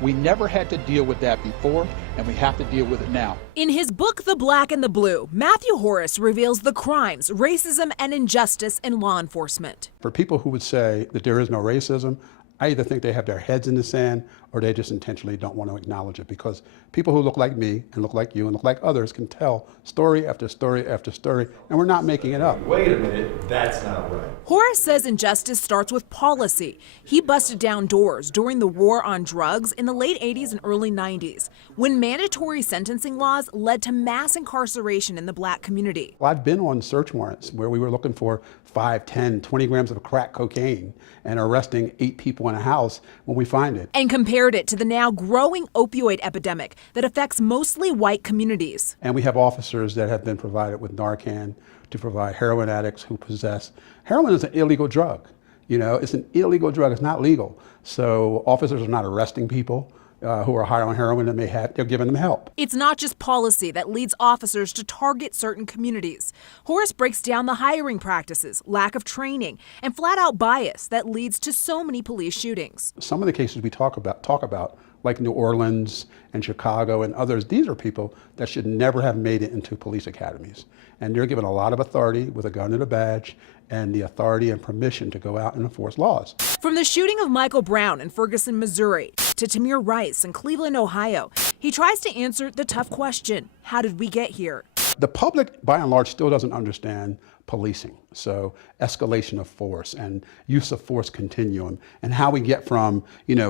We never had to deal with that before, and we have to deal with it now. In his book, The Black and the Blue, Matthew Horace reveals the crimes, racism, and injustice in law enforcement. For people who would say that there is no racism, I either think they have their heads in the sand or they just intentionally don't want to acknowledge it, because people who look like me and look like you and look like others can tell story after story after story, and we're not making it up. Wait a minute, that's not right. Horace says injustice starts with policy. He busted down doors during the war on drugs in the late 80s and early 90s, when mandatory sentencing laws led to mass incarceration in the black community. Well, I've been on search warrants where we were looking for 5, 10, 20 grams of crack cocaine and arresting 8 people in a house when we find it. And compared it to the now growing opioid epidemic that affects mostly white communities. And we have officers that have been provided with Narcan to provide heroin addicts who possess. Heroin is an illegal drug. You know, it's an illegal drug, it's not legal. So officers are not arresting people who are high on heroin and they're giving them help. It's not just policy that leads officers to target certain communities. Horace breaks down the hiring practices, lack of training, and flat-out bias that leads to so many police shootings. Some of the cases we talk about, like New Orleans and Chicago and others, these are people that should never have made it into police academies. And they're given a lot of authority with a gun and a badge and the authority and permission to go out and enforce laws. From the shooting of Michael Brown in Ferguson, Missouri, to Tamir Rice in Cleveland, Ohio, he tries to answer the tough question: how did we get here? The public, by and large, still doesn't understand policing. So escalation of force and use of force continuum, and how we get from,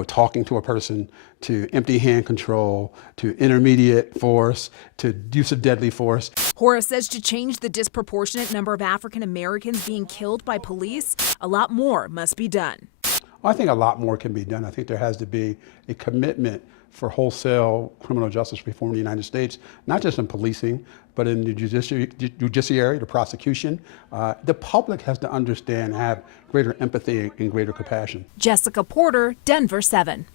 talking to a person to empty hand control, to intermediate force, to use of deadly force. Horace says to change the disproportionate number of African Americans being killed by police, a lot more must be done. I think a lot more can be done. I think there has to be a commitment for wholesale criminal justice reform in the United States, not just in policing, but in the judiciary, the prosecution. The public has to understand, have greater empathy and greater compassion. Jessica Porter, Denver 7.